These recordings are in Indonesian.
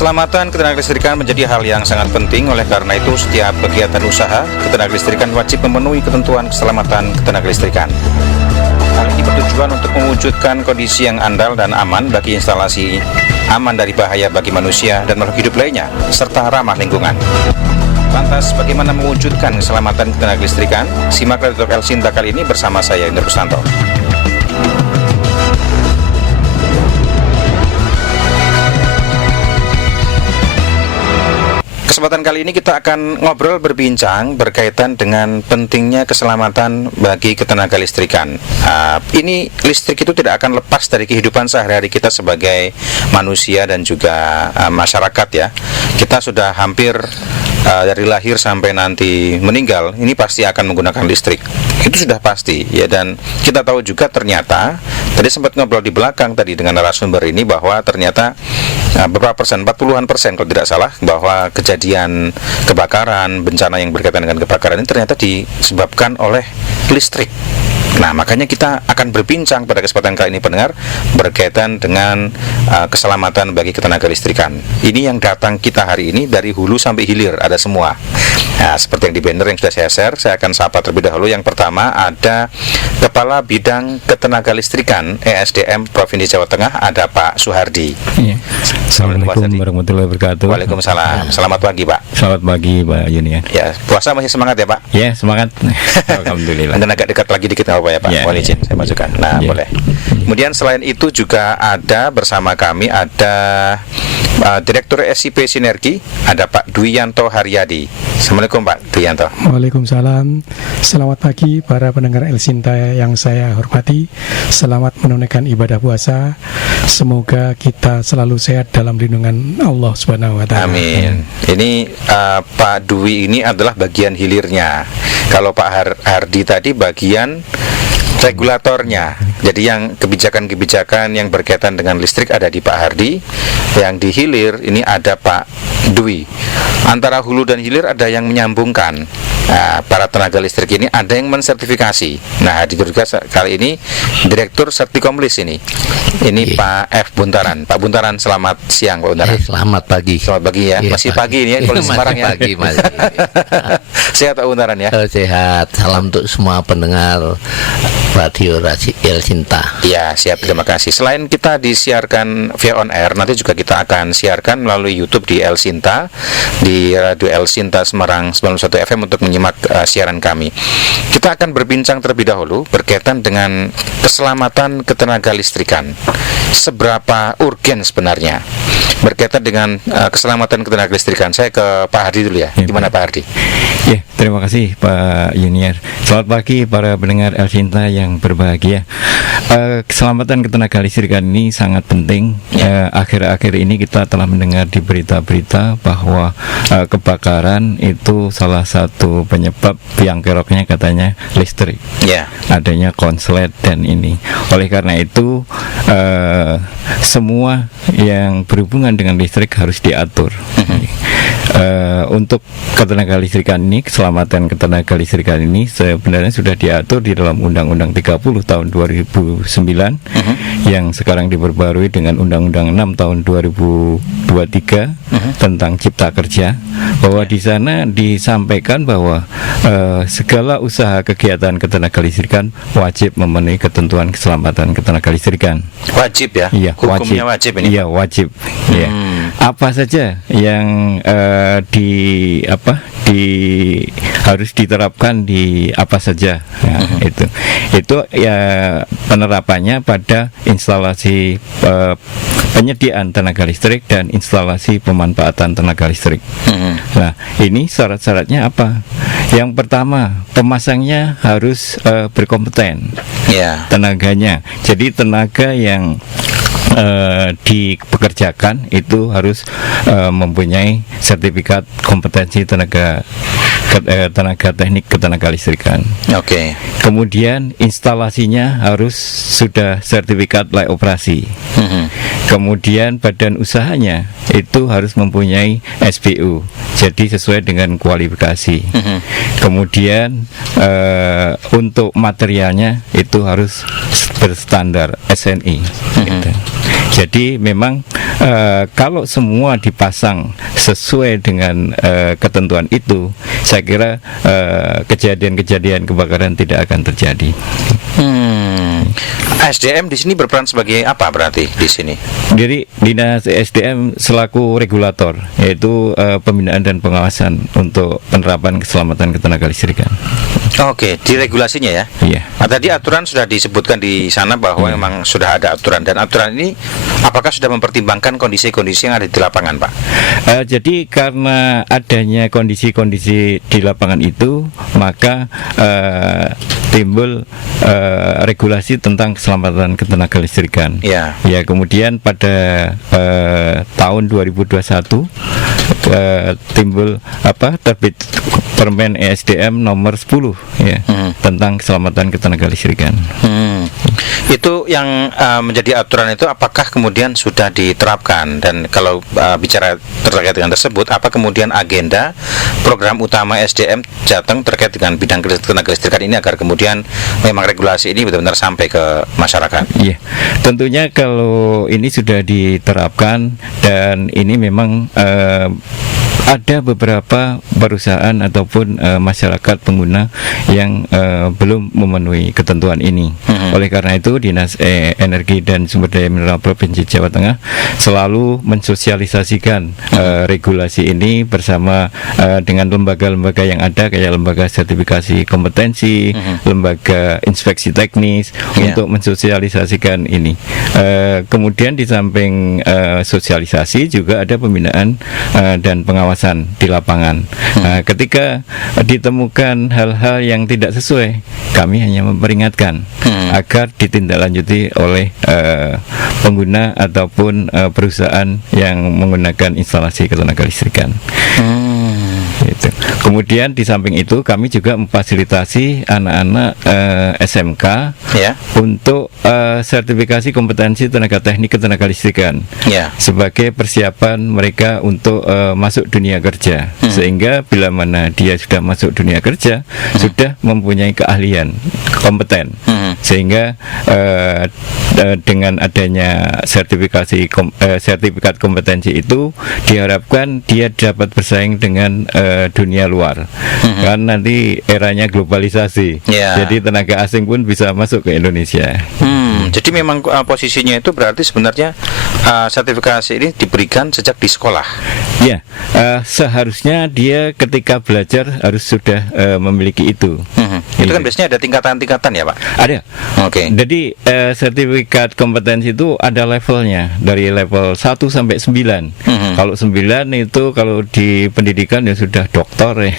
Keselamatan ketenagalistrikan menjadi hal yang sangat penting. Oleh karena itu, setiap kegiatan usaha ketenagalistrikan wajib memenuhi ketentuan keselamatan ketenagalistrikan. Hal ini bertujuan untuk mewujudkan kondisi yang andal dan aman bagi instalasi, aman dari bahaya bagi manusia dan makhluk hidup lainnya, serta ramah lingkungan. Lantas, bagaimana mewujudkan keselamatan ketenagalistrikan? Simak Radio Talk Elsinta kali ini bersama saya, Indra Pusanto. Kesempatan kali ini kita akan ngobrol berbincang berkaitan dengan pentingnya keselamatan bagi ketenagalistrikan. Ini listrik itu tidak akan lepas dari kehidupan sehari-hari kita sebagai manusia dan juga masyarakat ya. Kita sudah hampir dari lahir sampai nanti meninggal ini pasti akan menggunakan listrik. Itu sudah pasti ya, dan kita tahu juga ternyata tadi sempat ngobrol di belakang tadi dengan narasumber ini bahwa ternyata beberapa persen, 40-an persen kalau tidak salah, bahwa kejadian kebakaran, bencana yang berkaitan dengan kebakaran ini ternyata disebabkan oleh listrik. Nah, makanya kita akan berbincang pada kesempatan kali ini pendengar berkaitan dengan keselamatan bagi ketenagalistrikan. Ini yang datang kita hari ini dari hulu sampai hilir, ada semua. Nah, seperti yang di banner yang sudah saya share, saya akan sapa terlebih dahulu. Yang pertama ada Kepala Bidang Ketenagalistrikan ESDM Provinsi Jawa Tengah, ada Pak Suhardi. Iya. Assalamualaikum warahmatullahi wabarakatuh. Waalaikumsalam. Selamat pagi, Pak. Selamat pagi, Pak Yunian. Ya, puasa masih semangat ya, Pak? Ya, semangat. Alhamdulillah. Dan agak dekat lagi dikit apa ya, Pak? Ya, Mohon izin saya masukkan. Nah, boleh. Kemudian selain itu juga ada bersama kami ada Direktur SIP Sinergi, ada Pak Dwianto Haryadi. Assalamualaikum Pak Dwianto. Waalaikumsalam. Selamat pagi para pendengar Elsinta yang saya hormati. Selamat menunaikan ibadah puasa. Semoga kita selalu sehat dalam lindungan Allah Subhanahu wa taala. Amin. Ini Pak Dwi ini adalah bagian hilirnya. Kalau Pak Hardi tadi bagian regulatornya. Jadi yang kebijakan-kebijakan yang berkaitan dengan listrik ada di Pak Hardi. Yang di hilir ini ada Pak Dwi. Antara hulu dan hilir ada yang menyambungkan. Nah, para tenaga listrik ini ada yang mensertifikasi. Nah, hadir juga kali ini Direktur Sertikomlis ini. Ini Pak F. Buntaran. Pak Buntaran, selamat siang Pak Buntaran. Selamat pagi. Selamat pagi ya. Masih pagi ini ya kalau di Semarang ya. Pagi masih. Sehat Pak Buntaran ya. Sehat. Salam untuk semua pendengar Radio Elsinta. Ya, siap, terima kasih. Selain kita disiarkan via on air, nanti juga kita akan siarkan melalui YouTube di Elsinta, di Radio Elsinta Semarang 91 FM untuk menyimak siaran kami. Kita akan berbincang terlebih dahulu berkaitan dengan keselamatan ketenagalistrikan. Seberapa urgen sebenarnya berkaitan dengan keselamatan ketenagalistrikan? Saya ke Pak Hardi dulu ya. Gimana Pak Hardi? Ya, terima kasih Pak Yuniar. Selamat pagi para pendengar Elsinta yang berbahagia. Keselamatan ketenagalistrikan ini sangat penting. Akhir-akhir ini kita telah mendengar di berita-berita bahwa kebakaran itu salah satu penyebab yang keroknya katanya listrik. Adanya konslet dan ini. Oleh karena itu semua yang berhubungan dengan listrik harus diatur. Untuk ketenagalistrikan ini, keselamatan ketenagalistrikan ini sebenarnya sudah diatur di dalam Undang-Undang 30 tahun 2009 yang sekarang diperbarui dengan Undang-Undang 6 tahun 2023 tentang Cipta Kerja, bahwa di sana disampaikan bahwa segala usaha kegiatan ketenagalistrikan wajib memenuhi ketentuan keselamatan ketenagalistrikan. Wajib ya? Iya, hukumnya wajib ini. Iya, wajib. Ya. Apa saja yang harus diterapkan di apa saja ya, itu ya penerapannya pada instalasi penyediaan tenaga listrik dan instalasi pemanfaatan tenaga listrik. Nah, ini syarat-syaratnya apa? Yang pertama, pemasangnya harus berkompeten tenaganya. Jadi tenaga yang dipekerjakan itu harus mempunyai sertifikat kompetensi tenaga teknik ketenagalistrikan. Kemudian instalasinya harus sudah sertifikat layak operasi. Kemudian badan usahanya itu harus mempunyai SPU, jadi sesuai dengan kualifikasi. Kemudian untuk materialnya itu harus berstandar SNI. Gitu. Jadi memang kalau semua dipasang sesuai dengan ketentuan itu, saya kira kejadian-kejadian kebakaran tidak akan terjadi. SDM di sini berperan sebagai apa berarti di sini? Jadi Dinas SDM selaku regulator, yaitu pembinaan dan pengawasan untuk penerapan keselamatan ketenaga listrikan. Oke, di regulasinya ya. Iya. Nah, tadi aturan sudah disebutkan di sana bahwa memang sudah ada aturan, dan aturan ini apakah sudah mempertimbangkan kondisi-kondisi yang ada di lapangan, Pak? Jadi karena adanya kondisi-kondisi di lapangan itu, maka timbul regulasi tentang keselamatan ketenaga listrikan. Ya. Ya, kemudian pada tahun 2021 timbul terbit Permen ESDM nomor 10 ya, tentang keselamatan ketenaga listrikan. Itu yang menjadi aturan itu apakah kemudian sudah diterapkan, dan kalau bicara terkait dengan tersebut, apa kemudian agenda program utama SDM Jateng terkait dengan bidang ketenaga listrikan ini agar kemudian memang regulasi ini benar-benar sampai ke masyarakat? Iya, tentunya kalau ini sudah diterapkan, dan ini memang ada beberapa perusahaan ataupun masyarakat pengguna yang belum memenuhi ketentuan ini. Oleh karena itu, Dinas Energi dan Sumber Daya Mineral Provinsi Jawa Tengah selalu mensosialisasikan regulasi ini bersama dengan lembaga-lembaga yang ada, kayak lembaga sertifikasi kompetensi, lembaga inspeksi teknis, untuk mensosialisasikan ini. Kemudian di samping sosialisasi juga ada pembinaan dan pengawasan di lapangan. Ketika ditemukan hal-hal yang tidak sesuai, kami hanya memperingatkan agar ditindaklanjuti oleh pengguna ataupun perusahaan yang menggunakan instalasi ketenaga listrikan. Gitu. Kemudian di samping itu kami juga memfasilitasi anak-anak SMK untuk sertifikasi kompetensi tenaga teknik ketenaga listrikan sebagai persiapan mereka untuk masuk dunia kerja, sehingga bila mana dia sudah masuk dunia kerja sudah mempunyai keahlian, kompeten, sehingga dengan adanya sertifikat kompetensi itu diharapkan dia dapat bersaing dengan dunia luar. Kan nanti eranya globalisasi, jadi tenaga asing pun bisa masuk ke Indonesia. Jadi memang posisinya itu berarti sebenarnya sertifikasi ini diberikan sejak di sekolah. Ya, seharusnya dia ketika belajar harus sudah memiliki itu. Itu kan biasanya ada tingkatan-tingkatan ya, Pak? Ada. Oke. Jadi sertifikat kompetensi itu ada levelnya, dari level 1 sampai 9. Kalau 9 itu kalau di pendidikan ya sudah doktor ya.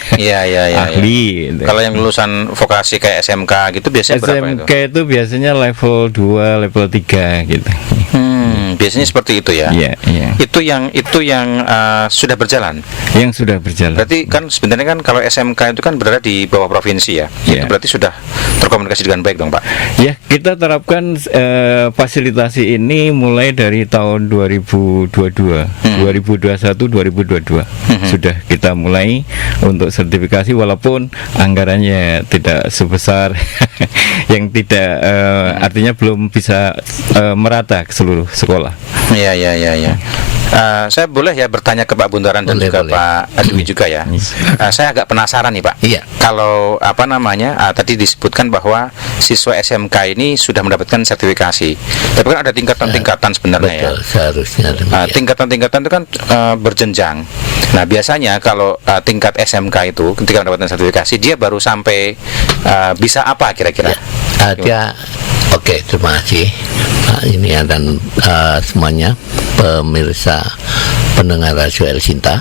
Ahli. Kalau yang lulusan vokasi kayak SMK gitu biasanya berapa itu? SMK itu biasanya level 2, level 3 gitu. Biasanya seperti itu ya. Iya. Itu yang sudah berjalan. Yang sudah berjalan. Berarti kan sebenarnya kan kalau SMK itu kan berada di bawah provinsi ya. Itu berarti sudah terkomunikasi dengan baik dong, Pak. Ya, kita terapkan fasilitasi ini mulai dari tahun 2022, 2021, 2022 sudah kita mulai untuk sertifikasi, walaupun anggarannya tidak sebesar yang tidak artinya belum bisa merata ke seluruh sekolah. Iya. Saya boleh ya bertanya ke Pak Buntaran dan juga Pak Adwi juga ya. Saya agak penasaran nih, Pak. Iya. Kalau tadi disebutkan bahwa siswa SMK ini sudah mendapatkan sertifikasi. Tapi kan ada tingkatan-tingkatan sebenarnya. Betul, seharusnya tingkatan-tingkatan itu kan berjenjang. Nah, biasanya kalau tingkat SMK itu ketika mendapatkan sertifikasi, dia baru sampai bisa apa kira-kira? Ada. Oke, terima kasih Pak ini dan semuanya pemirsa pendengar Radio El Sinta.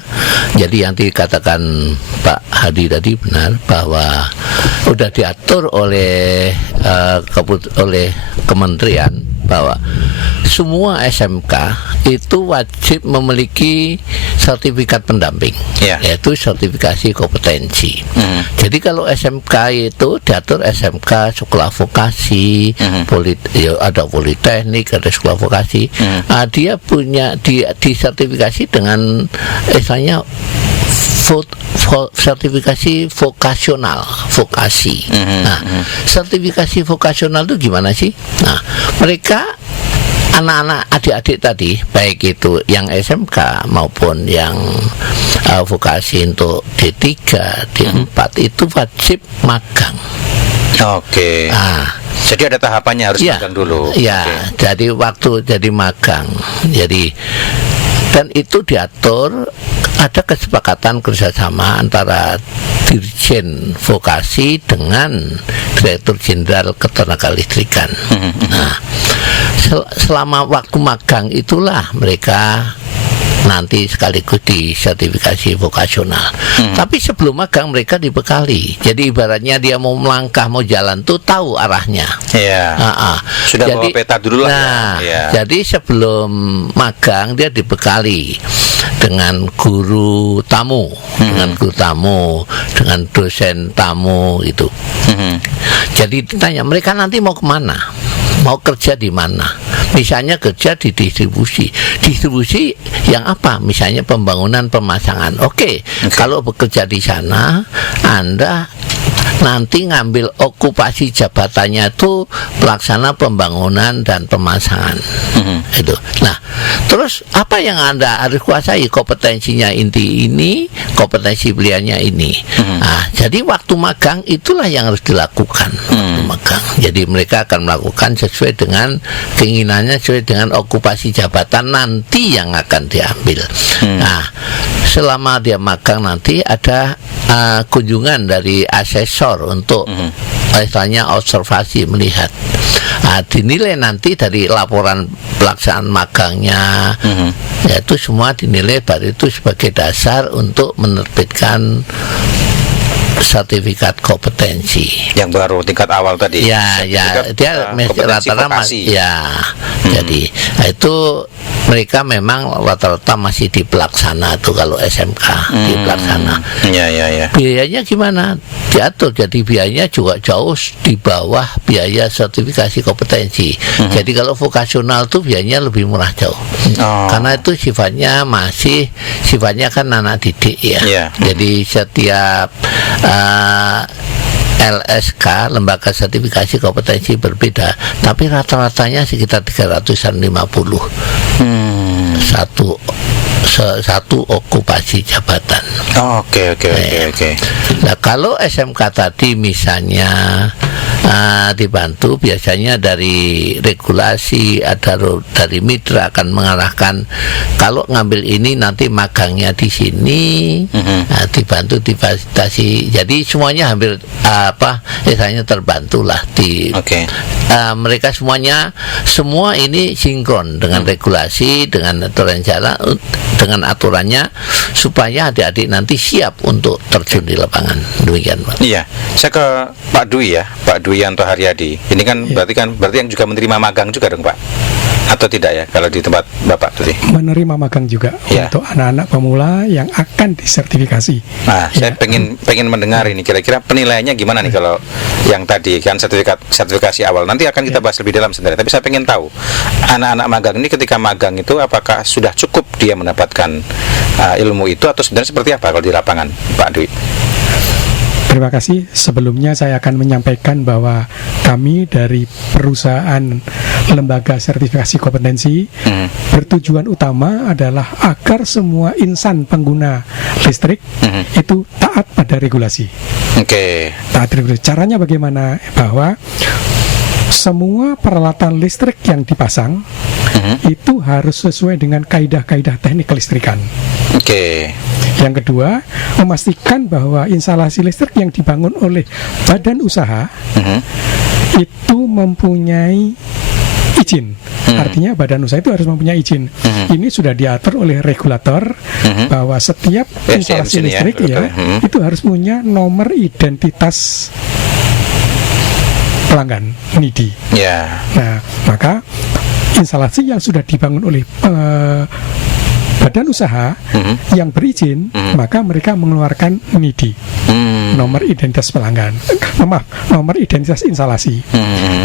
Jadi yang dikatakan Pak Hadi tadi benar, bahwa sudah diatur oleh kementerian bahwa semua SMK itu wajib memiliki sertifikat pendamping, yaitu sertifikasi kompetensi. Jadi kalau SMK itu diatur SMK sekolah vokasi, ada politeknik, ada sekolah vokasi, dia punya disertifikasi dengan istilahnya sertifikasi vokasional, vokasi. Nah, sertifikasi vokasional itu gimana sih? Nah, mereka anak-anak adik-adik tadi, baik itu yang SMK maupun yang vokasi untuk D3, D4 itu wajib magang. Oke. Jadi ada tahapannya, harus magang dulu. Ya, jadi waktu jadi magang. Jadi dan itu diatur, ada kesepakatan kerjasama antara Dirjen Vokasi dengan Direktur Jenderal Ketenagalistrikan. Nah, selama waktu magang itulah mereka nanti sekaligus disertifikasi vokasional. Tapi sebelum magang mereka dibekali. Jadi ibaratnya dia mau melangkah, mau jalan tuh tahu arahnya. Iya. Sudah bawa peta dulu lah. Nah, jadi sebelum magang dia dibekali dengan guru tamu, dengan dosen tamu itu. Jadi ditanya mereka nanti mau kemana? Mau kerja di mana? Misalnya kerja di distribusi yang apa? Misalnya pembangunan, pemasangan. Oke. Kalau bekerja di sana, Anda nanti ngambil okupasi jabatannya itu pelaksana pembangunan dan pemasangan. Itu. Nah, terus apa yang Anda harus kuasai? Kompetensinya inti ini, kompetensi beliaunya ini. Nah, jadi waktu magang itulah yang harus dilakukan. Waktu magang. Jadi mereka akan melakukan sesuai dengan keinginannya, sesuai dengan okupasi jabatan nanti yang akan diambil. Nah, selama dia magang nanti ada kunjungan dari asesor untuk istilahnya observasi, melihat. Dinilai nanti dari laporan pelaksanaan magangnya, yaitu semua dinilai, baru itu sebagai dasar untuk menerbitkan sertifikat kompetensi yang baru tingkat awal tadi. Ya, dia rata-rata masih jadi itu mereka memang rata-rata masih di pelaksana tuh kalau SMK di pelaksana. Biayanya gimana? Diatur, jadi biayanya juga jauh di bawah biaya sertifikasi kompetensi. Jadi kalau vokasional tuh biayanya lebih murah jauh. Karena itu sifatnya kan anak didik ya. Jadi setiap LSK, lembaga sertifikasi kompetensi berbeda, tapi rata-ratanya sekitar 350 satu okupasi jabatan. Oke. Nah, kalau SMK tadi misalnya dibantu biasanya dari regulasi, ada dari mitra akan mengarahkan kalau ngambil ini nanti magangnya di sini, dibantu difasilitasi. Jadi semuanya hampir misalnya terbantulah di mereka semua ini sinkron dengan regulasi, dengan aturan jalan, dengan aturannya, supaya adik-adik nanti siap untuk terjun di lapangan. Demikian, Pak. Iya, saya ke Pak Dwi ya, Pak Dwi Yanto Haryadi. Ini kan berarti yang juga menerima magang juga dong, Pak? Atau tidak ya kalau di tempat Bapak tadi? Menerima magang juga untuk anak-anak pemula yang akan disertifikasi. Nah, saya pengen mendengar ini kira-kira penilaiannya gimana nih kalau yang tadi kan sertifikasi awal. Nanti akan kita bahas lebih dalam sebenarnya. Tapi saya pengen tahu anak-anak magang ini ketika magang itu apakah sudah cukup dia mendapatkan ilmu itu atau sebenarnya seperti apa kalau di lapangan, Pak Dwi? Terima kasih. Sebelumnya saya akan menyampaikan bahwa kami dari perusahaan lembaga sertifikasi kompetensi bertujuan utama adalah agar semua insan pengguna listrik itu taat pada regulasi. Taat regulasi. Caranya bagaimana? Bahwa semua peralatan listrik yang dipasang itu harus sesuai dengan kaidah-kaidah teknik kelistrikan. Yang kedua, memastikan bahwa instalasi listrik yang dibangun oleh badan usaha itu mempunyai izin. Artinya badan usaha itu harus mempunyai izin. Ini sudah diatur oleh regulator bahwa setiap instalasi listrik itu harus punya nomor identitas pelanggan NIDI. Nah, maka instalasi yang sudah dibangun oleh badan usaha yang berizin, maka mereka mengeluarkan NIDI, nomor identitas pelanggan, nomor identitas instalasi.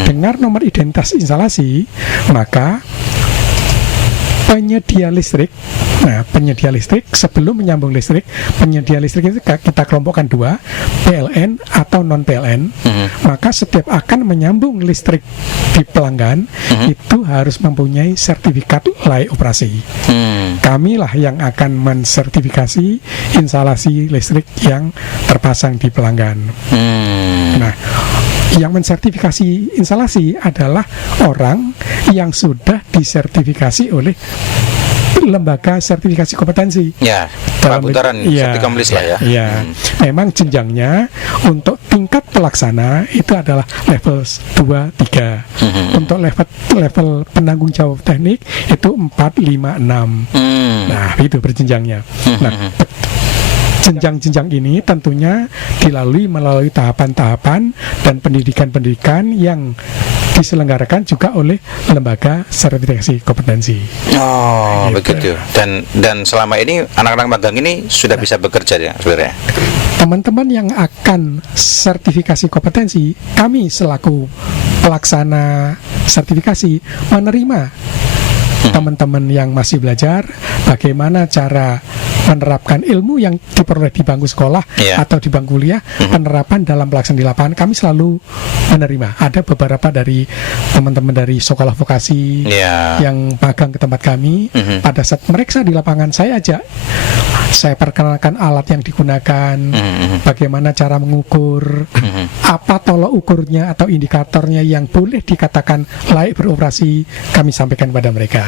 Dengan nomor identitas instalasi, maka penyedia listrik. Nah, penyedia listrik sebelum menyambung listrik, penyedia listrik itu kita kelompokkan dua, PLN atau non PLN. Maka setiap akan menyambung listrik di pelanggan itu harus mempunyai sertifikat layak operasi. Kamilah yang akan mensertifikasi instalasi listrik yang terpasang di pelanggan. Nah, yang mensertifikasi instalasi adalah orang yang sudah disertifikasi oleh lembaga sertifikasi kompetensi. Ya, Pak Buntaran, Sertikomlis lah ya. Ya, memang jenjangnya untuk tingkat pelaksana itu adalah level 2, 3. Untuk level penanggung jawab teknik itu 4, 5, 6. Nah, itu berjenjangnya. Nah, jenjang-jenjang ini tentunya melalui tahapan-tahapan dan pendidikan-pendidikan yang diselenggarakan juga oleh lembaga sertifikasi kompetensi. Oh, begitu. Dan selama ini anak-anak magang ini sudah bisa bekerja ya sebenarnya. Teman-teman yang akan sertifikasi kompetensi, kami selaku pelaksana sertifikasi menerima teman-teman yang masih belajar bagaimana cara menerapkan ilmu yang diperoleh di bangku sekolah atau di bangku kuliah, penerapan dalam pelaksanaan di lapangan kami selalu menerima. Ada beberapa dari teman-teman dari sekolah vokasi yang magang ke tempat kami, pada saat mereka di lapangan saya perkenalkan alat yang digunakan, bagaimana cara mengukur, apa tolok ukurnya atau indikatornya yang boleh dikatakan layak beroperasi, kami sampaikan kepada mereka.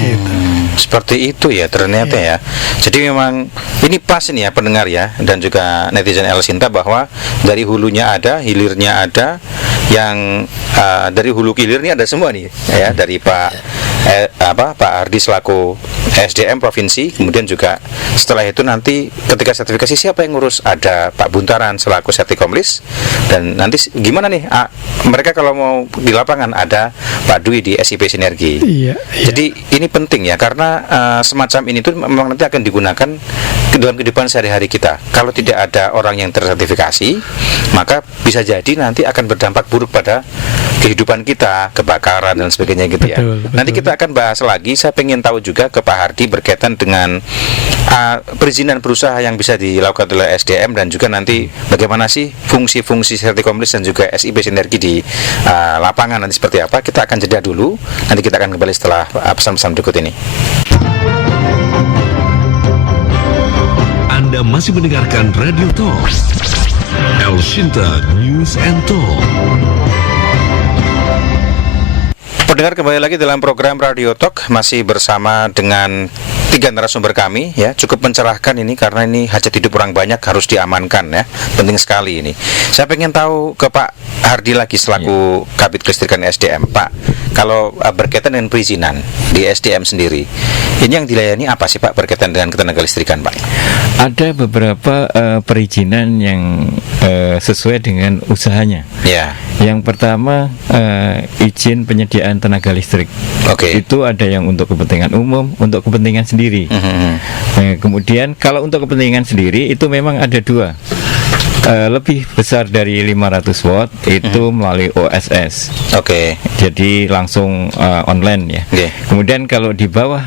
Gitu. Seperti itu ya ternyata ya. Jadi memang ini pas ini ya pendengar ya, dan juga netizen El Sinta, bahwa dari hulunya ada, hilirnya ada, yang dari hulu hilir ini ada semua nih ya, dari Pak Ardi selaku SDM provinsi, kemudian juga setelah itu nanti ketika sertifikasi siapa yang ngurus, ada Pak Buntaran selaku Sertikomlis, dan nanti gimana nih mereka kalau mau di lapangan ada Pak Dwi di SIP Sinergi. Jadi ini penting ya, karena semacam ini tuh memang nanti akan digunakan dalam kehidupan sehari-hari kita. Kalau tidak ada orang yang tersertifikasi, maka bisa jadi nanti akan berdampak buruk pada kehidupan kita, kebakaran dan sebagainya gitu ya. Betul. Nanti kita akan bahas lagi. Saya pengen tahu juga ke Pak Hardi berkaitan dengan perizinan berusaha yang bisa dilakukan oleh SDM, dan juga nanti bagaimana sih fungsi-fungsi Sertikomlis dan juga SIP Sinergi di lapangan nanti seperti apa. Kita akan jeda dulu. Nanti kita akan kembali setelah pesan-pesan berikut ini. Anda masih mendengarkan Radio Talk El Sinta News and Talk. Pendengar, kembali lagi dalam program Radio Talk, masih bersama dengan 3 narasumber kami ya. Cukup mencerahkan ini karena ini hajat hidup orang banyak harus diamankan ya. Penting sekali ini. Saya pengen tahu ke Pak Hardi lagi selaku Kabid Kelistrikan SDM. Pak, kalau berkaitan dengan perizinan di SDM sendiri, ini yang dilayani apa sih Pak berkaitan dengan ketenaga listrikan Pak? Ada beberapa perizinan yang sesuai dengan usahanya. Ya. Yang pertama izin penyediaan tenaga listrik. Itu ada yang untuk kepentingan umum, untuk kepentingan sendiri. Kemudian kalau untuk kepentingan sendiri itu memang ada 2. Lebih besar dari 500 watt itu melalui OSS. Jadi langsung online ya. Kemudian kalau di bawah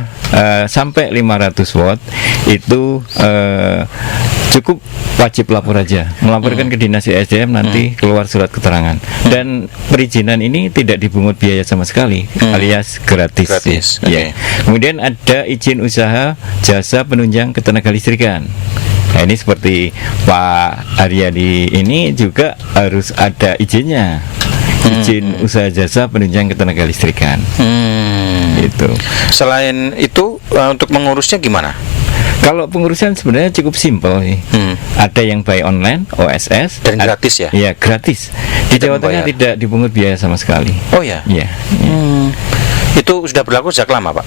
sampai 500 watt itu cukup wajib lapor aja, melaporkan ke Dinas SDM, nanti keluar surat keterangan. Dan perizinan ini tidak dipungut biaya sama sekali, alias gratis. Ya. Kemudian ada izin usaha jasa penunjang ketenaga listrikan. Nah, ini seperti Pak Aryadi ini juga harus ada izinnya, izin usaha jasa penunjang ketenaga listrikan. Gitu. Selain itu untuk mengurusnya gimana? Kalau pengurusan sebenarnya cukup simpel sih. Ada yang by online, OSS, dan gratis ya? Iya, gratis. Di Jawa Tengah tidak dipungut biaya sama sekali. Oh ya? Iya. Itu sudah berlaku sejak lama Pak?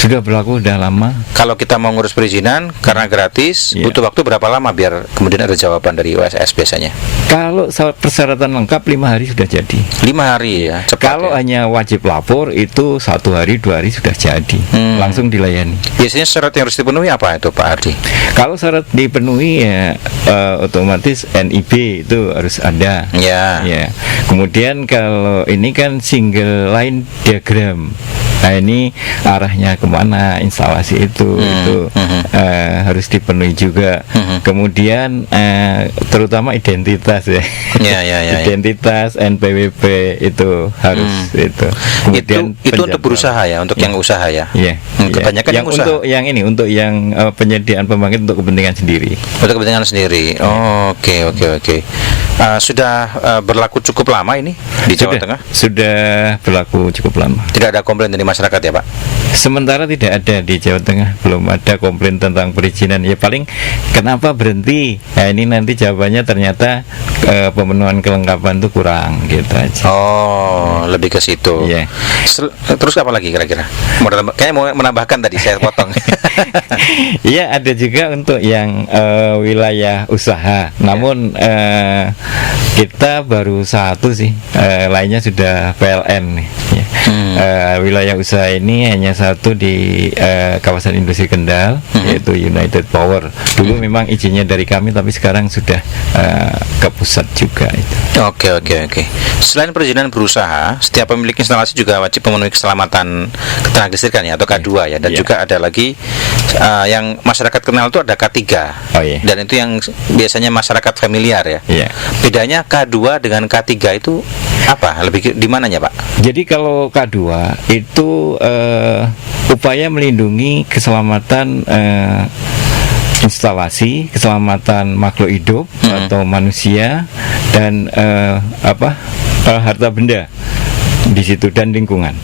Sudah berlaku sudah lama. Kalau kita mau ngurus perizinan karena gratis, butuh waktu berapa lama biar kemudian ada jawaban dari OSS biasanya? Kalau persyaratan lengkap 5 hari sudah jadi. 5 hari ya, cepat. Kalau hanya wajib lapor itu 1 hari 2 hari sudah jadi, langsung dilayani. Biasanya syarat yang harus dipenuhi apa itu Pak Hardi? Kalau syarat dipenuhi ya otomatis NIB itu harus ada. Ya. Kemudian kalau ini kan single line diagram. Nah ini arahnya kemana instalasi itu harus dipenuhi juga. Kemudian terutama identitas ya. Identitas NPWP itu harus itu. Kemudian itu untuk berusaha ya, untuk yang usaha ya. Kebanyakan yang usaha. Untuk yang ini, untuk yang penyediaan pembangkit untuk kepentingan sendiri. Untuk kepentingan sendiri. Oke. Sudah berlaku cukup lama ini di Jawa Tengah? Sudah berlaku cukup lama. Tidak ada komplain dari masyarakat ya Pak? Sementara tidak ada di Jawa Tengah, belum ada komplain tentang perizinan. Ya paling kenapa berhenti? Nah ini nanti jawabannya ternyata pemenuhan kelengkapan itu kurang gitu aja. Lebih ke situ. Yeah. Terus apa lagi kira-kira? Kayaknya mau menambahkan tadi, saya potong. Iya, ada juga untuk yang wilayah usaha. Namun kita baru satu sih, lainnya sudah PLN nih. Ya. Wilayah usaha ini hanya satu di kawasan industri Kendal, yaitu United Power. Dulu memang izinnya dari kami, tapi sekarang sudah ke pusat juga itu. Oke. Selain perizinan berusaha, setiap pemilik instalasi juga wajib memenuhi keselamatan ketenagalistrikan ya, atau K2 ya, dan juga ada lagi yang masyarakat kenal itu ada K3. Dan itu yang biasanya masyarakat familiar ya. Bedanya K2 dengan K3 itu apa? Lebih di mananya Pak? Jadi kalau K2 itu upaya melindungi keselamatan instalasi, keselamatan makhluk hidup atau manusia dan harta benda di situ, dan lingkungan.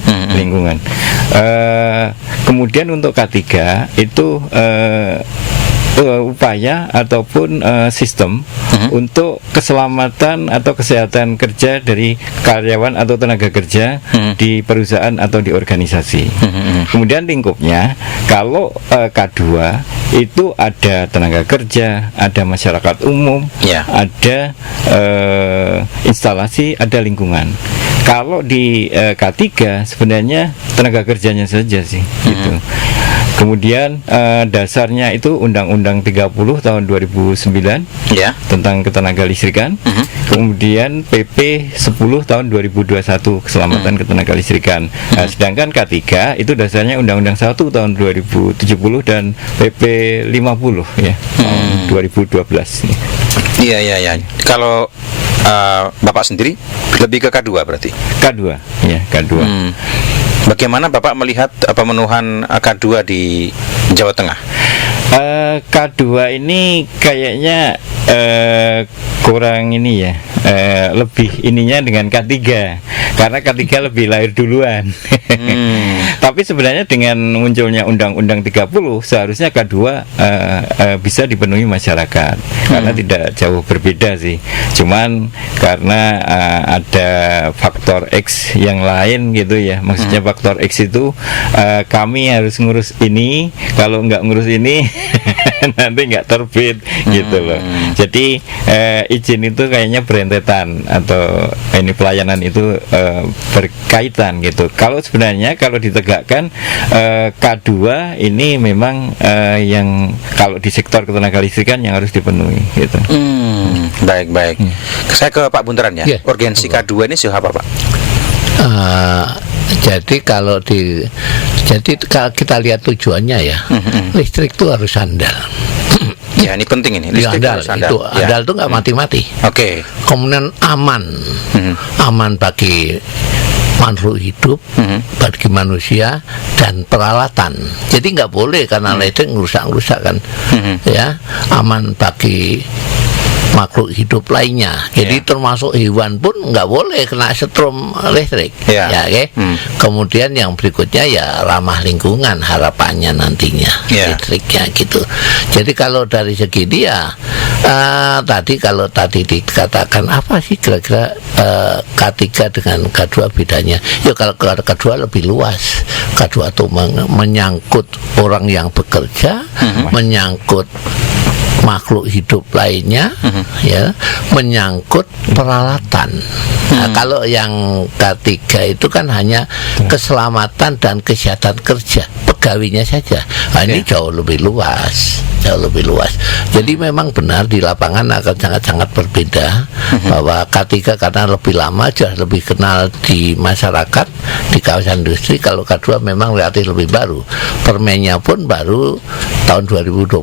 Kemudian untuk K3 itu upaya ataupun sistem untuk keselamatan atau kesehatan kerja dari karyawan atau tenaga kerja di perusahaan atau di organisasi. Kemudian lingkupnya, kalau K2 itu ada tenaga kerja, ada masyarakat umum, ada instalasi, ada lingkungan. Kalau di K3 sebenarnya tenaga kerjanya saja sih gitu. Kemudian dasarnya itu Undang-Undang 30 tahun 2009 tentang ketenagalistrikan. Kemudian PP 10 tahun 2021 keselamatan ketenagalistrikan. Sedangkan K3 itu dasarnya Undang-Undang 1 tahun 2070 dan PP 50 ya tahun 2012. Iya. Kalau Bapak sendiri lebih ke K2 berarti? K2. Bagaimana Bapak melihat pemenuhan K2 di Jawa Tengah? K2 ini kayaknya kurang ini ya, lebih ininya dengan K3, karena K3 lebih lahir duluan. Tapi sebenarnya dengan munculnya Undang-Undang 30 seharusnya K2 bisa dipenuhi masyarakat, karena tidak jauh berbeda sih. Cuman karena ada faktor X yang lain gitu ya, maksudnya faktor X itu kami harus ngurus ini, kalau nggak ngurus ini nanti nggak terbit gitu loh. Jadi izin itu kayaknya berentetan, atau ini pelayanan itu berkaitan gitu. Kalau sebenarnya kalau ditegakkan K2 ini memang yang kalau di sektor ketenagalistrikan yang harus dipenuhi gitu. Baik. Saya ke Pak Bunteran ya. Urgensi K2 ini siapa Pak? Jadi kalau kita lihat tujuannya ya, listrik itu harus andal. Ya, ini penting ini. Listrik harus andal. Andal itu nggak mati-mati. Kemudian aman bagi makhluk hidup, bagi manusia dan peralatan. Jadi nggak boleh karena listrik ngerusak kan. Ya, aman bagi makhluk hidup lainnya. Jadi termasuk hewan pun nggak boleh kena setrum listrik. Kemudian yang berikutnya ya ramah lingkungan harapannya nantinya listriknya gitu. Jadi kalau dari segi dia tadi dikatakan apa sih kira-kira K3 dengan K2 bedanya? Ya kalau K2 lebih luas. K2 itu menyangkut orang yang bekerja, menyangkut makhluk hidup lainnya, ya, menyangkut peralatan. Nah, kalau yang ketiga itu kan hanya keselamatan dan kesehatan kerja pegawainya saja. Nah, ini jauh lebih luas. Jadi memang benar di lapangan akan sangat-sangat berbeda, bahwa K3 karena lebih lama, jauh lebih kenal di masyarakat, di kawasan industri. Kalau K2 memang relatif lebih baru. Permennya pun baru tahun 2021,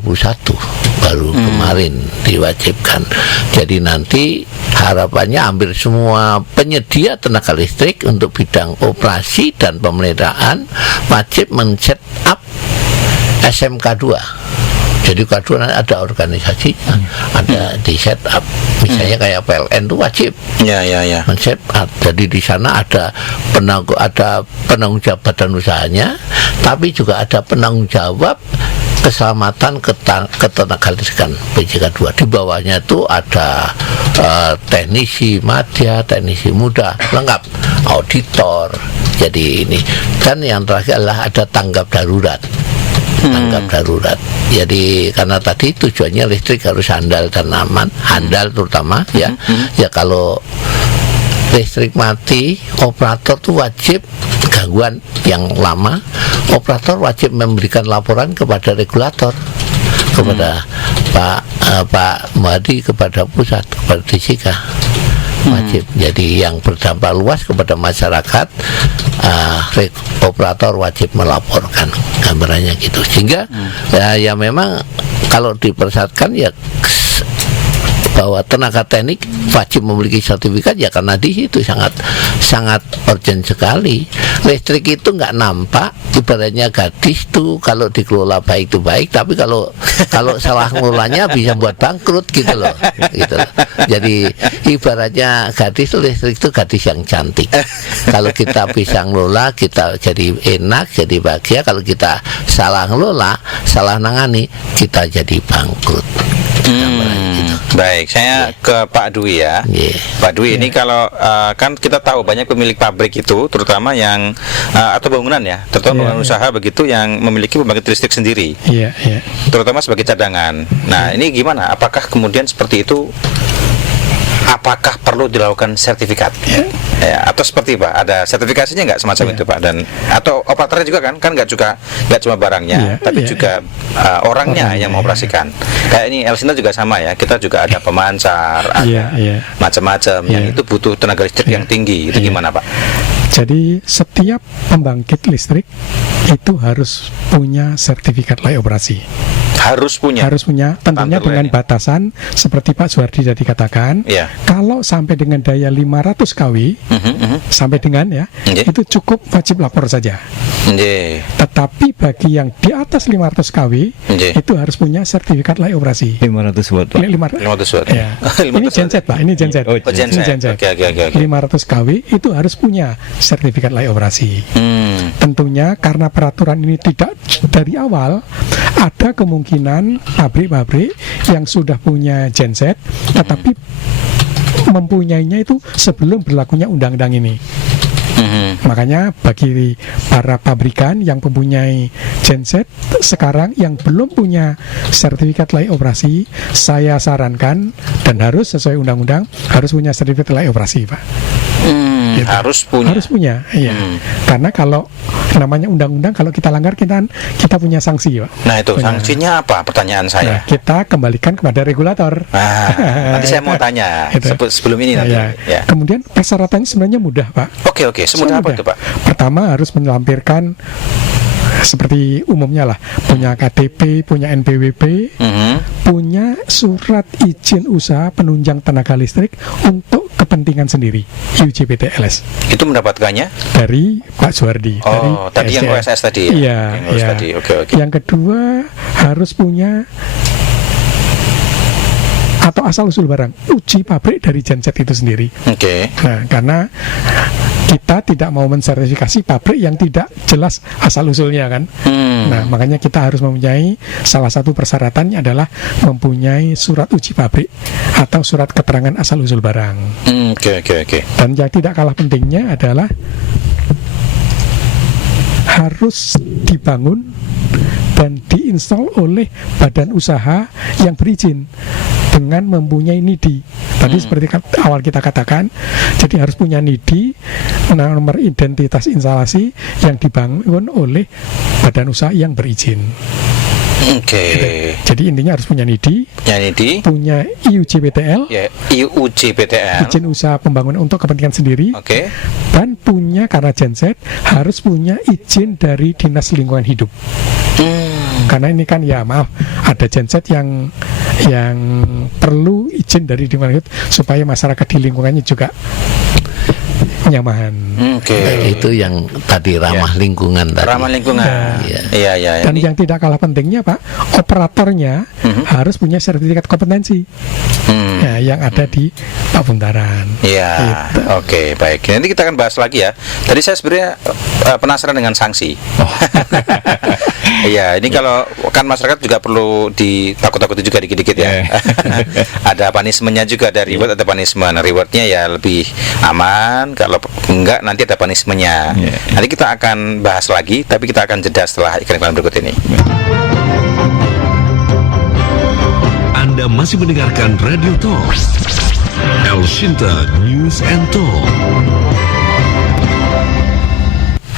baru kemarin diwajibkan. Jadi nanti harapannya hampir semua penyedia tenaga listrik untuk bidang operasi dan pemeliharaan wajib men-set up SMK 2. Jadi K2 ada organisasinya, ada di set up. Misalnya kayak PLN itu wajib men-set up. Jadi di sana ada penanggung jawab badan usahanya, tapi juga ada penanggung jawab keselamatan ketenagalistrikan PJK 2. Di bawahnya itu ada teknisi madya, teknisi muda, lengkap, auditor. Jadi ini kan yang terakhir adalah ada tanggap darurat. Jadi karena tadi tujuannya listrik harus handal dan aman, handal terutama ya. Ya kalau listrik mati, operator tuh wajib, gangguan yang lama, operator wajib memberikan laporan kepada regulator, kepada Pak Muhadi, kepada pusat, kepada Disika. Wajib. Jadi yang berdampak luas kepada masyarakat, operator wajib melaporkan, gambarannya gitu. Sehingga ya memang kalau dipersyaratkan ya bahwa tenaga teknik wajib memiliki sertifikat, ya karena di situ sangat urgent sekali. Listrik itu nggak nampak, ibaratnya gadis tuh kalau dikelola baik itu baik, tapi kalau salah ngelolanya bisa buat bangkrut gitu loh. Jadi ibaratnya gadis tuh, listrik itu gadis yang cantik. Kalau kita bisa ngelola, kita jadi enak, jadi bahagia. Kalau kita salah ngelola, salah nangani, kita jadi bangkrut. Baik, saya ke Pak Dwi ya. Pak Dwi, ini kalau kan kita tahu banyak pemilik pabrik itu, terutama yang atau bangunan ya, terutama bangunan usaha begitu yang memiliki pembangkit listrik sendiri, terutama sebagai cadangan. Nah, ini gimana? Apakah kemudian seperti itu? Apakah perlu dilakukan sertifikat? Ya, atau seperti Pak, ada sertifikasinya nggak semacam itu Pak? Dan atau operatornya juga kan nggak cuma barangnya, tapi juga orangnya yang mengoperasikan. Kayak ini Elsinta juga sama ya, kita juga ada pemancar, ada macam-macam yang itu butuh tenaga listrik yang tinggi. Itu gimana Pak? Jadi setiap pembangkit listrik itu harus punya sertifikat layak operasi. Harus punya, tentunya dengan batasan seperti Pak Suhardi tadi katakan. Kalau sampai dengan daya 500 kW, sampai dengan itu cukup wajib lapor saja. Tetapi bagi yang di atas 500 kW, itu harus punya sertifikat layak operasi. 500 watt. 500 watt. Ya. Ini genset Pak, ini genset. Genset. Oke. 500 kW itu harus punya sertifikat layak operasi. Tentunya karena peraturan ini tidak dari awal, ada kemungkinan pabrik-pabrik yang sudah punya genset tetapi mempunyainya itu sebelum berlakunya undang-undang ini. Makanya bagi para pabrikan yang mempunyai genset sekarang yang belum punya sertifikat layak operasi, saya sarankan dan harus sesuai undang-undang harus punya sertifikat layak operasi, Pak. Gitu. Harus punya, iya. Karena kalau namanya undang-undang, kalau kita langgar kita punya sanksi, Pak. Nah itu sanksinya apa? Pertanyaan saya. Nah, kita kembalikan kepada regulator. Nanti saya mau tanya sebelum ini nanti. Ya. Kemudian persyaratannya sebenarnya mudah, Pak. Oke. Semudah apa itu, Pak? Pertama harus melampirkan seperti umumnya lah, punya KTP, punya NPWP, punya surat izin usaha penunjang tenaga listrik untuk kepentingan sendiri, UJPTLS. Itu mendapatkannya dari Pak Suhardi. Tadi yang OSS tadi ya? Iya. Oke. Yang kedua harus punya atau asal-usul barang, uji pabrik dari genset itu sendiri. Nah, karena kita tidak mau mensertifikasi pabrik yang tidak jelas asal-usulnya kan. Nah, makanya kita harus mempunyai salah satu persyaratannya adalah mempunyai surat uji pabrik atau surat keterangan asal-usul barang. Oke. Dan yang tidak kalah pentingnya adalah harus dibangun dan diinstal oleh badan usaha yang berizin dengan mempunyai NIDI. Tadi seperti awal kita katakan, jadi harus punya NIDI, nomor identitas instalasi yang dibangun oleh badan usaha yang berizin. Oke. Jadi intinya harus punya NIDI, punya IUJPTL, ya, IUJPTL, izin usaha pembangunan untuk kepentingan sendiri, oke, dan punya, karena genset harus punya izin dari Dinas Lingkungan Hidup. Karena ini kan ya maaf, ada genset yang perlu izin dari lingkungan hidup supaya masyarakat di lingkungannya juga nyaman. Oke. Itu yang tadi ramah lingkungan tadi. Ramah lingkungan. Iya. Dan yang tidak kalah pentingnya Pak, operatornya harus punya sertifikat kompetensi. Ya, yang ada di Pak Buntaran. Iya. Gitu. Oke, baik. Nanti kita akan bahas lagi ya. Tadi saya sebenarnya penasaran dengan sanksi. Iya, ini kalau kan masyarakat juga perlu ditakut-takuti juga dikit-dikit ya. Ada punishment-nya juga, ada reward, ada punishment. Rewardnya ya lebih aman, kalau enggak nanti ada punishment-nya. Nanti kita akan bahas lagi, tapi kita akan jeda setelah iklan berikut ini. Anda masih mendengarkan Radio Talk El Shinta News and Talk.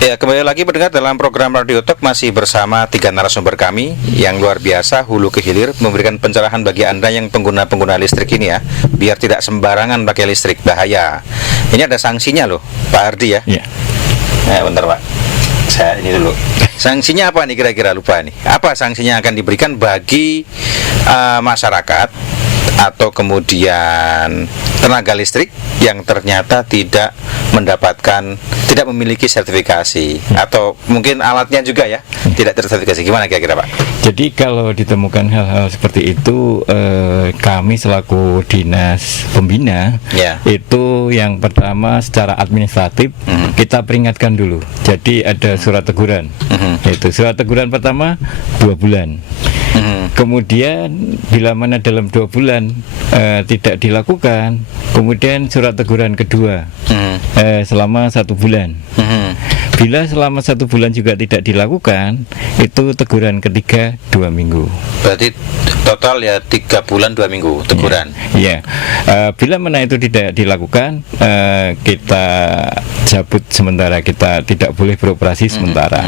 Ya, kembali lagi pendengar dalam program Radio Talk, masih bersama 3 narasumber kami yang luar biasa, hulu ke hilir, memberikan pencerahan bagi Anda yang pengguna listrik ini ya, biar tidak sembarangan pakai listrik, bahaya. Ini ada sanksinya loh, Pak Ardi ya. Iya. Bentar Pak, saya ini dulu. Sanksinya apa nih kira-kira, lupa nih. Apa sanksinya akan diberikan bagi masyarakat atau kemudian tenaga listrik yang ternyata tidak memiliki sertifikasi, atau mungkin alatnya juga ya tidak tersertifikasi. Gimana kira-kira Pak? Jadi kalau ditemukan hal-hal seperti itu, kami selaku dinas pembina itu yang pertama secara administratif kita peringatkan dulu. Jadi ada surat teguran. Itu surat teguran pertama 2 bulan. Kemudian bila mana dalam 2 bulan tidak dilakukan, kemudian surat teguran kedua selama 1 bulan. Bila selama 1 bulan juga tidak dilakukan, itu teguran ketiga 2 minggu. Berarti total ya 3 bulan 2 minggu teguran. Iya. Bila mana itu tidak dilakukan, kita cabut sementara, kita tidak boleh beroperasi sementara.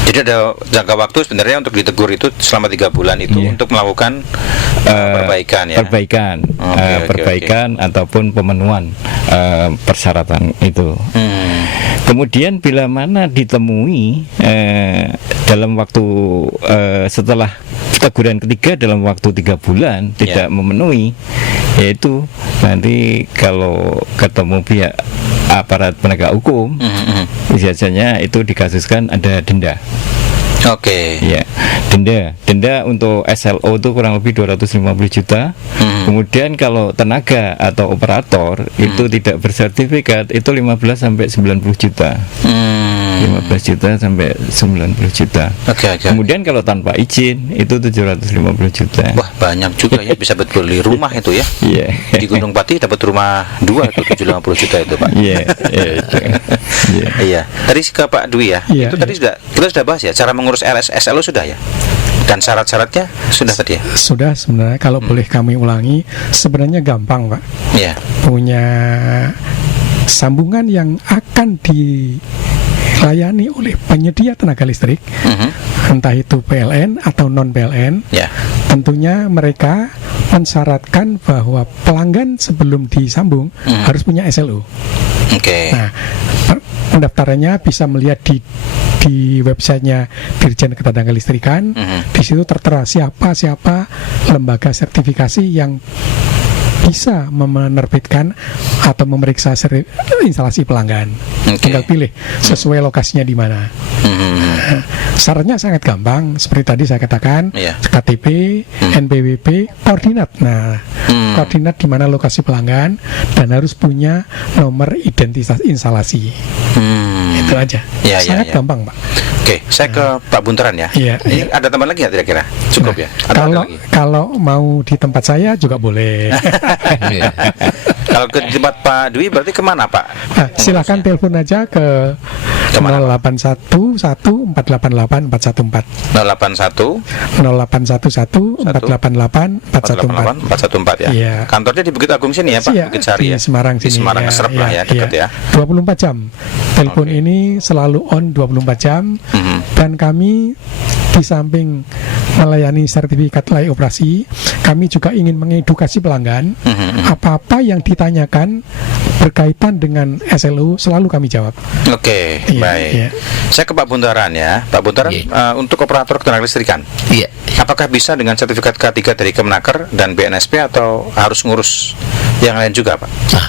Jadi ada jangka waktu sebenarnya untuk ditegur itu selama 3 bulan itu untuk melakukan perbaikan ya. Perbaikan ataupun pemenuhan persyaratan itu. Kemudian bila mana ditemui dalam waktu setelah teguran ketiga dalam waktu 3 bulan tidak memenuhi, yaitu nanti kalau ketemu pihak aparat penegak hukum, biasanya itu dikasuskan ada denda. Oke. Ya, denda untuk SLO itu kurang lebih 250 juta. Kemudian kalau tenaga atau operator itu tidak bersertifikat, itu 15 sampai 90 juta. 15 juta sampai 90 juta. Oke. Kemudian kalau tanpa izin itu 750 juta. Wah, banyak juga ya, bisa beli rumah itu ya. Iya. Di Gunung Pati dapat rumah 2 itu 750 juta itu, Pak. Iya. Tadi ke Pak Dwi ya. Itu tadi kita sudah bahas ya, cara mengurus SLO sudah ya. Dan syarat-syaratnya sudah tadi ya? Sudah sebenarnya, kalau boleh kami ulangi, sebenarnya gampang Pak. Iya. Punya sambungan yang akan dilayani oleh penyedia tenaga listrik, entah itu PLN atau non PLN. Tentunya mereka mensyaratkan bahwa pelanggan sebelum disambung harus punya SLO. Nah, pendaftarannya bisa melihat di websitenya Dirjen Ketenaga Listrikan. Di situ tertera siapa lembaga sertifikasi yang bisa menerbitkan atau memeriksa instalasi pelanggan. Tinggal pilih sesuai lokasinya di mana. Syaratnya sangat gampang, seperti tadi saya katakan, KTP, NPWP, koordinat. Nah, koordinat di mana lokasi pelanggan, dan harus punya nomor identitas instalasi. Itu aja. Sangat gampang, Pak. Oke, saya ke Pak Buntaran ya. Ini ada tambahan lagi nggak kira-kira? Cukup ya? Kalau mau di tempat saya juga boleh. Kalau ke tempat Pak Dwi berarti kemana Pak? Silakan telepon aja ke Kemana? 081 488 414. 081 0811 488 414. 414 ya. Iya. Kantornya di Bukit Agung sini ya, Pak? Iya, Bukit Sari di ya. Semarang Di sini. Semarang Ya, Ngeserep lah ya, dekat ya. 24 jam. Telepon Oke. ini selalu on 24 jam. Mhm. Dan kami di samping melayani sertifikat layak operasi, kami juga ingin mengedukasi pelanggan. Apa-apa yang ditanyakan berkaitan dengan SLU selalu kami jawab. Oke, Iya, baik. iya. Saya ke Pak Buntaran ya. Pak Buntaran, Iya. untuk operator ketenaga listrikan, Iya. apakah bisa dengan sertifikat K3 dari Kemenaker dan BNSP atau harus ngurus yang lain juga, Pak? Nah,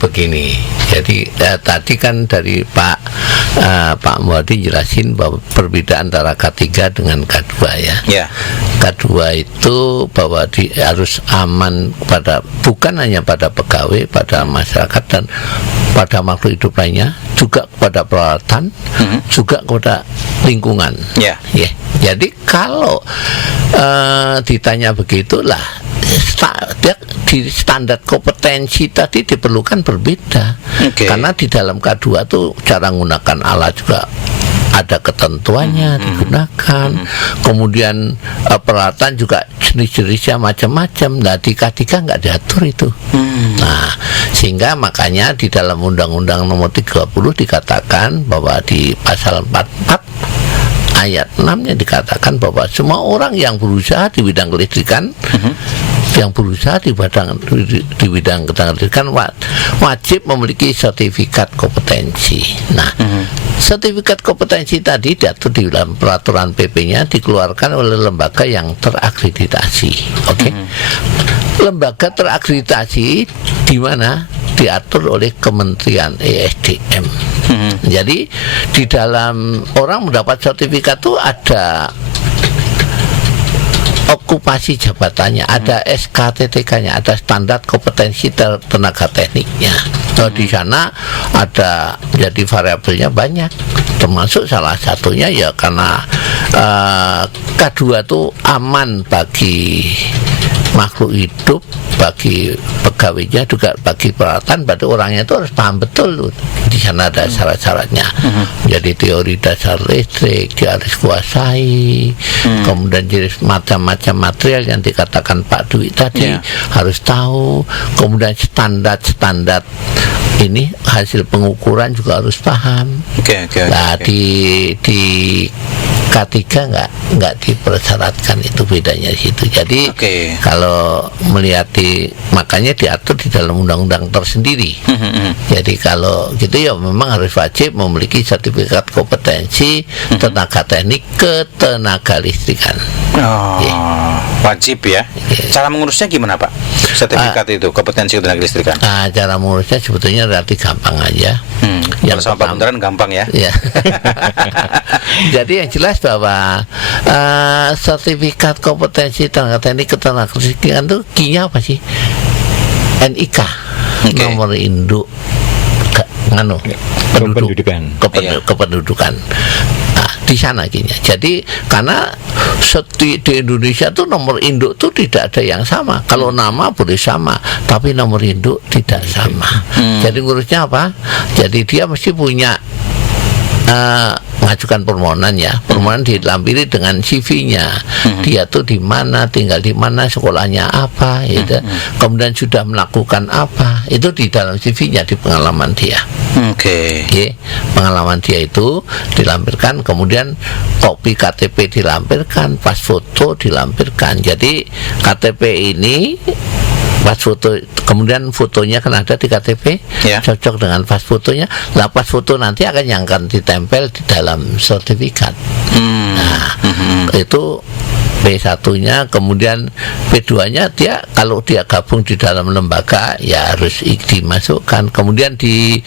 begini. Jadi tadi kan dari Pak Muhadi jelasin bahwa perbedaan antara K3 dengan K2 ya. Ya. K2 itu bahwa harus aman bukan hanya pada pegawai, pada masyarakat dan pada makhluk hidup lainnya, juga kepada peralatan, juga kepada lingkungan. Ya. Ya. Jadi kalau ditanya begitulah, di standar kompetensi tadi diperlukan berbeda. Oke. Karena di dalam K2 tuh cara menggunakan alat juga ada ketentuannya digunakan. Kemudian peralatan juga jenis-jenisnya macam-macam. Nah di K3 nggak diatur itu. Nah sehingga makanya di dalam Undang-Undang Nomor 30 dikatakan bahwa di pasal 44 ayat 6-nya dikatakan bahwa semua orang yang berusaha di bidang kelistrikan, yang berusaha di bidang ketenaga listrikan wajib memiliki sertifikat kompetensi. Nah, sertifikat kompetensi tadi diatur di dalam peraturan PP-nya, dikeluarkan oleh lembaga yang terakreditasi. Oke. Lembaga terakreditasi di mana diatur oleh Kementerian ESDM. Jadi di dalam orang mendapat sertifikat itu ada okupasi jabatannya, ada SKTTK-nya, ada standar kompetensi tenaga tekniknya. Nah, di sana ada, jadi variabelnya banyak, termasuk salah satunya ya karena K2 itu aman bagi makhluk hidup, bagi pegawainya, juga bagi peralatan. Berarti orangnya itu harus paham betul di sana ada syarat-syaratnya. Jadi teori dasar listrik dia harus kuasai. Kemudian jenis macam-macam material yang dikatakan Pak Dwi tadi harus tahu. Kemudian standar-standar ini hasil pengukuran juga harus paham. Nah di K3 nggak dipersyaratkan, itu bedanya di situ. Jadi kalau melihat makanya diatur di dalam undang-undang tersendiri. Jadi kalau gitu ya memang harus wajib memiliki sertifikat kompetensi tenaga teknik ketenaga listrikan. Wajib ya. Cara mengurusnya gimana, Pak? Sertifikat itu kompetensi ketenaga listrikan. Cara mengurusnya sebetulnya relatif gampang aja. Yang sama Pak Buntaran gampang ya. Ya. Jadi yang jelas bahwa sertifikat kompetensi tenaga teknik ketenaga listrikan itu Q-nya apa sih? NIK, nomor induk kependudukan. Nah, di sana Q-nya. Jadi karena di Indonesia tuh nomor induk tuh tidak ada yang sama. Kalau nama boleh sama, tapi nomor induk tidak sama. Jadi ngurusnya apa? Jadi dia mesti punya mengajukan permohonan ya, permohonan dilampiri dengan CV-nya, dia tuh di mana, tinggal di mana, sekolahnya apa, gitu. Kemudian sudah melakukan apa, itu di dalam CV-nya, di pengalaman dia. Pengalaman dia itu dilampirkan, kemudian kopi KTP dilampirkan, pas foto dilampirkan. Jadi KTP ini pas foto, kemudian fotonya kan ada di KTP, cocok dengan pas fotonya. Lah pas foto nanti yang akan ditempel di dalam sertifikat. Nah, itu P1-nya, kemudian P2-nya dia kalau dia gabung di dalam lembaga ya harus dimasukkan. Kemudian di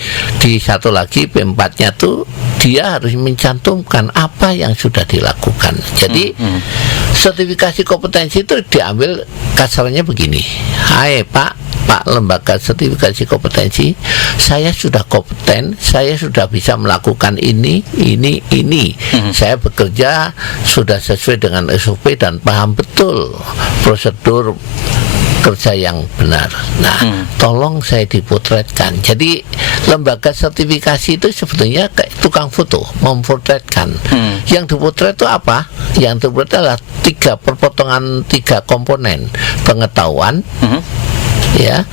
satu lagi P4-nya tuh dia harus mencantumkan apa yang sudah dilakukan. Jadi sertifikasi kompetensi itu diambil kasarnya begini. Hai Pak lembaga sertifikasi kompetensi, saya sudah kompeten, saya sudah bisa melakukan ini. Saya bekerja sudah sesuai dengan SOP dan paham betul prosedur kerja yang benar. Nah, tolong saya dipotretkan. Jadi lembaga sertifikasi itu sebetulnya kayak tukang foto, memotretkan. Yang dipotret itu apa? Yang dipotret adalah tiga komponen: pengetahuan, ya,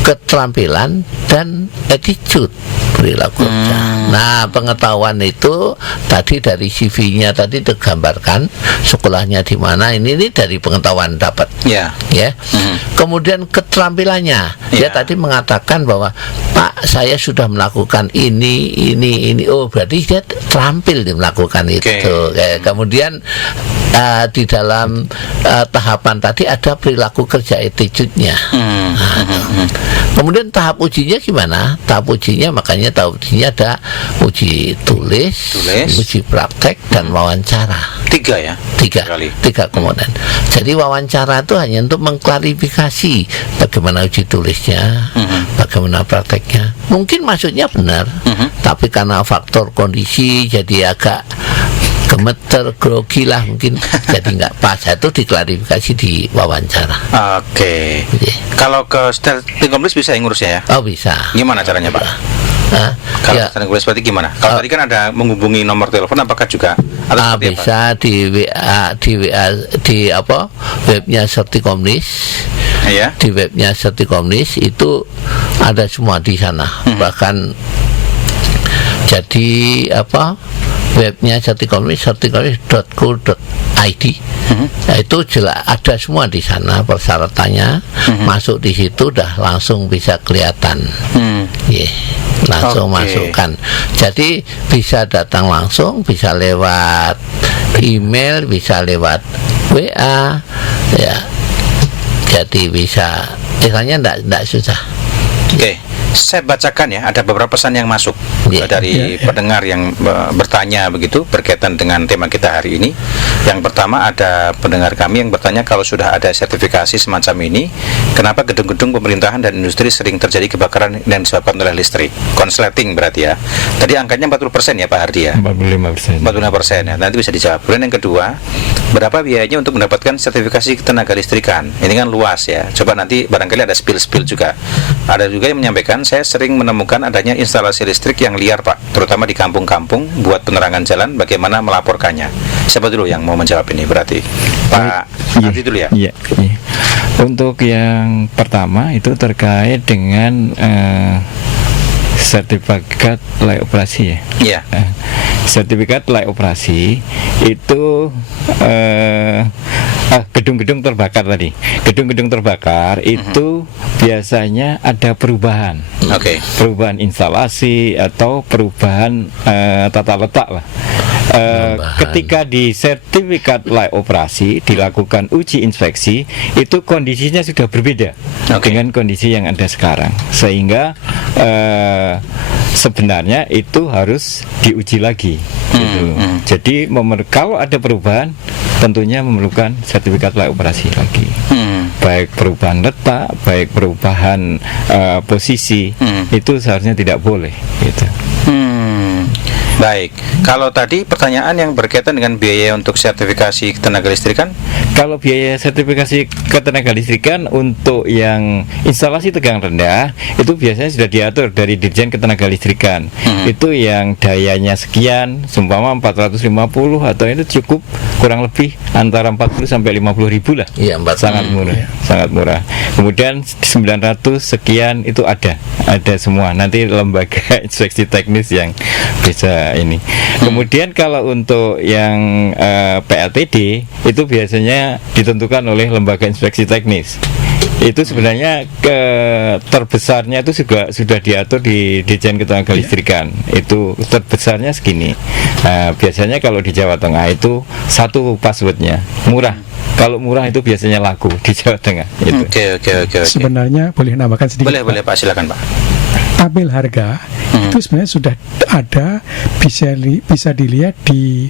keterampilan, dan attitude, perilaku kerja. Nah, pengetahuan itu tadi dari CV-nya tadi tergambarkan sekolahnya di mana. Ini dari pengetahuan dapat. Ya. Kemudian keterampilannya, dia tadi mengatakan bahwa Pak, saya sudah melakukan ini. Oh, berarti dia terampil di melakukan itu. Kemudian di dalam tahapan tadi ada perilaku kerja, attitude-nya. Kemudian tahap ujinya gimana? Tahap ujinya, makanya tahap ujinya ada uji tulis, uji praktek, dan wawancara. Tiga komponen. Jadi wawancara itu hanya untuk mengklarifikasi bagaimana uji tulisnya, bagaimana prakteknya. Mungkin maksudnya benar, tapi karena faktor kondisi jadi agak gemeter, grogi lah mungkin, jadi nggak pas. Itu diklarifikasi di wawancara. Oke. Kalau ke Stratikomis bisa ngurusnya ya? Oh, bisa. Gimana caranya, Pak? Kalau Stratikomis berarti gimana? Kalau tadi kan ada menghubungi nomor telepon, apakah juga? Bisa di WA, di apa? Webnya Stratikomis. Di webnya Stratikomis itu ada semua di sana. Bahkan jadi apa? Webnya stratikomis.co.id. Nah, itu jelas ada semua di sana persyaratannya. Masuk di situ dah langsung bisa kelihatan. Langsung masukkan. Jadi bisa datang langsung, bisa lewat email, bisa lewat WA, ya. Jadi bisa, misalnya enggak susah. Saya bacakan ya, ada beberapa pesan yang masuk dari pendengar yang bertanya begitu berkaitan dengan tema kita hari ini. Yang pertama, ada pendengar kami yang bertanya, kalau sudah ada sertifikasi semacam ini, kenapa gedung-gedung pemerintahan dan industri sering terjadi kebakaran yang disebabkan oleh listrik? Konsleting berarti ya. Tadi angkanya 40% ya Pak Hardi ya? 45% ya, nanti bisa dijawab. Kemudian yang kedua, berapa biayanya untuk mendapatkan sertifikasi ketenaga listrikan? Ini kan luas ya, coba nanti barangkali ada spill juga. Ada juga yang menyampaikan, saya sering menemukan adanya instalasi listrik yang liar Pak, terutama di kampung-kampung buat penerangan jalan, bagaimana melaporkannya? Siapa dulu yang mau menjawab ini? Berarti Pak Adi dulu ya? Iya. Untuk yang pertama itu terkait dengan sertifikat layak operasi ya. Sertifikat layak operasi itu gedung-gedung terbakar tadi. Gedung-gedung terbakar itu biasanya ada perubahan. Perubahan instalasi atau perubahan tata letak lah. Ketika di sertifikat layak operasi dilakukan uji inspeksi, itu kondisinya sudah berbeda dengan kondisi yang ada sekarang, sehingga sebenarnya itu harus diuji lagi gitu. Jadi kalau ada perubahan, tentunya memerlukan sertifikat layak operasi lagi. Baik perubahan letak, baik perubahan posisi, itu seharusnya tidak boleh gitu. Baik, kalau tadi pertanyaan yang berkaitan dengan biaya untuk sertifikasi ketenaga listrikan? Kalau biaya sertifikasi ketenaga listrikan untuk yang instalasi tegangan rendah, itu biasanya sudah diatur dari Dirjen Ketenaga Listrikan. Itu yang dayanya sekian, seumpama 450, atau itu cukup kurang lebih antara 40 sampai 50 ribu lah. Sangat murah, sangat murah. Kemudian 900 sekian itu ada semua. Nanti lembaga inspeksi teknis yang bisa ini. Kemudian kalau untuk yang PLTD itu biasanya ditentukan oleh lembaga inspeksi teknis. Itu sebenarnya terbesarnya itu juga sudah diatur di Dirjen Ketenaga Listrikan. Itu terbesarnya segini. Biasanya kalau di Jawa Tengah itu satu passwordnya murah. Kalau murah itu biasanya laku di Jawa Tengah. Oke. Sebenarnya boleh nambahkan sedikit. Boleh Pak, silakan Pak. Tabel harga itu sebenarnya sudah ada, bisa dilihat di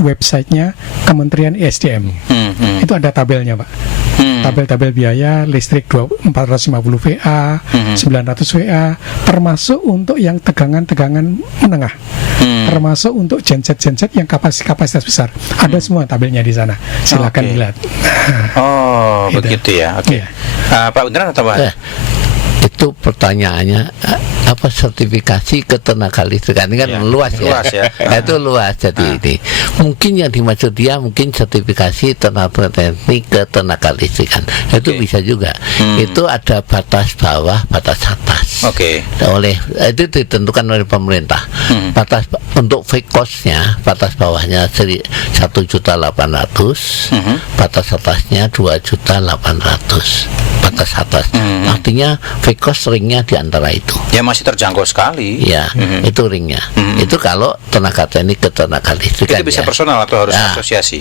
websitenya Kementerian ESDM. Itu ada tabelnya Pak. Tabel-tabel biaya listrik 450 VA, 900 VA, termasuk untuk yang tegangan menengah. termasuk untuk genset yang kapasitas besar. Ada semua tabelnya di sana. Silakan Oke. dilihat. Oh, Gitu. begitu ya. Oke. Iya. Pak Undran atau Pak? Itu pertanyaannya apa sertifikasi ketenaga listrikan ini kan Ya, luas ya. luas ya. Itu luas jadi ini. Mungkin yang dimaksud dia mungkin sertifikasi tenaga teknik ketenaga listrikan. Itu Oke. bisa juga. Itu ada batas bawah, batas atas. Oke. Itu ditentukan oleh pemerintah. Batas untuk fixed cost-nya, batas bawahnya 1.800.000, batas atasnya 2.800.000. Batas atas. Artinya fixed cost ringnya di antara itu. Ya masih terjangkau sekali. Ya, itu ringnya. Itu kalau tenaga teknik ke tenaga listrikan. Itu bisa ya. personal atau harus Nah, asosiasi?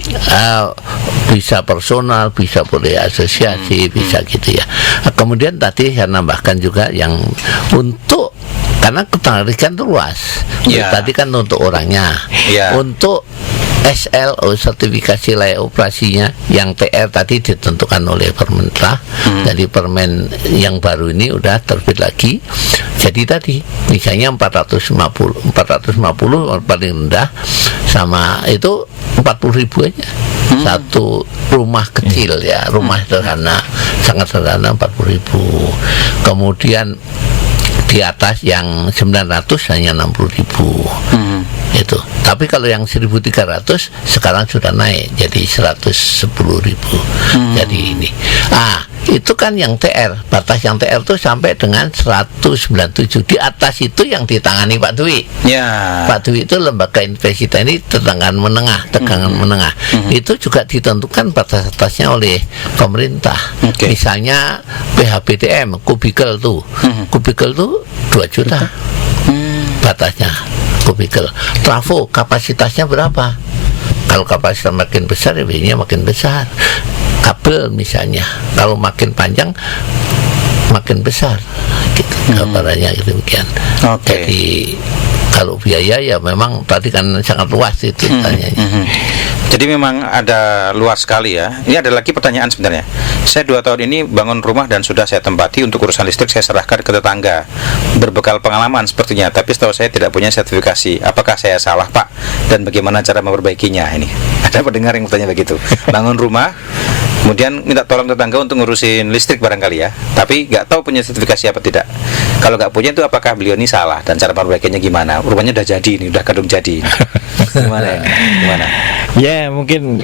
Bisa personal, bisa boleh asosiasi, bisa gitu ya. Kemudian tadi saya nambahkan juga yang untuk karena ketenaga listrikan itu luas. Ya. Tadi kan untuk orangnya. Ya. Untuk SLO sertifikasi layak operasinya yang TR tadi ditentukan oleh pemerintah. Jadi permen yang baru ini udah terbit lagi. Jadi tadi misalnya 450 paling rendah sama itu 40.000 aja. Satu rumah kecil ya, rumah sederhana, sangat sederhana 40.000. Kemudian di atas yang 900 hanya 60.000. Itu. Tapi kalau yang 1.300 sekarang sudah naik jadi 110.000. Jadi ini. Itu kan yang TR. Batas yang TR itu sampai dengan 197. Di atas itu yang ditangani Pak Dwi. Ya. Pak Dwi itu lembaga inspeksi teknik tegangan menengah. Itu juga ditentukan batas atasnya oleh pemerintah. Oke. Misalnya PHBTM, kubikel tuh. Kubikel tuh 2 juta. Batasnya kubikel. Trafo kapasitasnya berapa? Kalau kapasitas makin besar ya biayanya makin besar. Kabel misalnya, kalau makin panjang makin besar gitu gambarannya gitu demikian. Oke. Jadi kalau biaya ya memang tadi kan sangat luas itu tanyanya. Jadi memang ada luas sekali ya. Ini ada lagi pertanyaan sebenarnya. Saya 2 tahun ini bangun rumah dan sudah saya tempati. Untuk urusan listrik saya serahkan ke tetangga. Berbekal pengalaman sepertinya, tapi setahu saya tidak punya sertifikasi. Apakah saya salah Pak? Dan bagaimana cara memperbaikinya ini? Ada pendengar yang bertanya begitu. Bangun rumah, kemudian minta tolong tetangga untuk ngurusin listrik barangkali ya, tapi nggak tahu punya sertifikasi apa tidak. Kalau nggak punya itu apakah beliau ini salah dan cara perbaikannya gimana? Rumahnya udah jadi ini, udah kadung jadi. Gimana ya? Gimana? Ya mungkin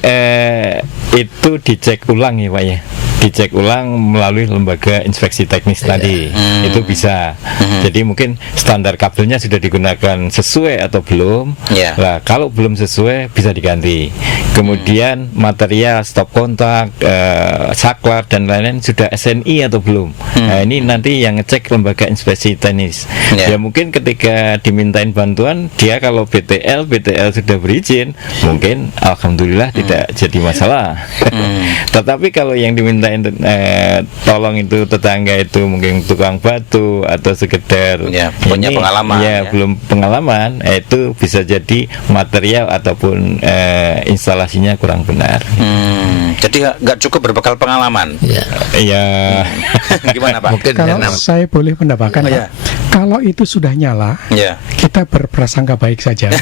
itu dicek ulang ya Pak ya. Dicek ulang melalui lembaga inspeksi teknis tadi. Itu bisa. Jadi mungkin standar kabelnya sudah digunakan sesuai atau belum. Ya. Nah, kalau belum sesuai bisa diganti. Kemudian material stop kontak, saklar dan lain-lain sudah SNI atau belum. Nah, ini nanti yang ngecek lembaga inspeksi teknis. Ya. Ya mungkin ketika dimintain bantuan, dia kalau BTL sudah berizin, mungkin alhamdulillah tidak jadi masalah. Tetapi kalau yang dimintain tolong itu tetangga itu mungkin tukang batu atau sekedar Ya, punya pengalaman, ya. belum pengalaman, itu bisa jadi material ataupun instalasinya kurang benar. Jadi nggak cukup berbekal pengalaman. Ya. Ya. Gimana Pak? Mungkin Kalau enam. saya boleh menambahkan, Ya. kalau itu sudah nyala, Ya. kita berprasangka baik saja.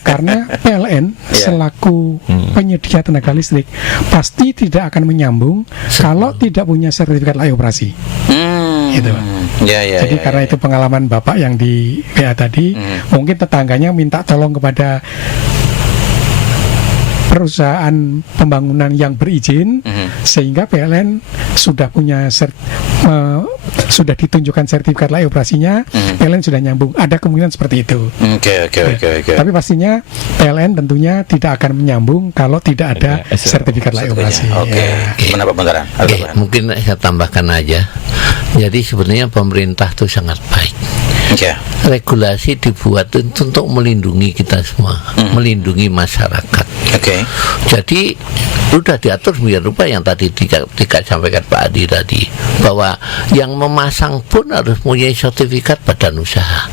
Karena PLN Ya. selaku penyedia tenaga listrik pasti tidak akan menyambung kalau tidak punya sertifikat layak operasi. Gitu. Ya, ya. Jadi ya, karena ya. itu pengalaman Bapak yang di PA tadi, mungkin tetangganya minta tolong kepada perusahaan pembangunan yang berizin, sehingga PLN sudah punya sudah ditunjukkan sertifikat layak operasinya, PLN sudah nyambung. Ada kemungkinan seperti itu. Oke. Tapi pastinya PLN tentunya tidak akan menyambung kalau tidak ada sertifikat layak operasi. Oke. Ya. Gimana Pak Buntaran? Ada tambahan? Mungkin saya tambahkan aja. Jadi sebenarnya pemerintah itu sangat baik. Ya. Regulasi dibuat untuk melindungi kita semua, melindungi masyarakat. Oke. Jadi sudah diatur sedemikian rupa yang tadi disampaikan Pak Adi tadi, bahwa yang memasang pun harus punya sertifikat badan usaha.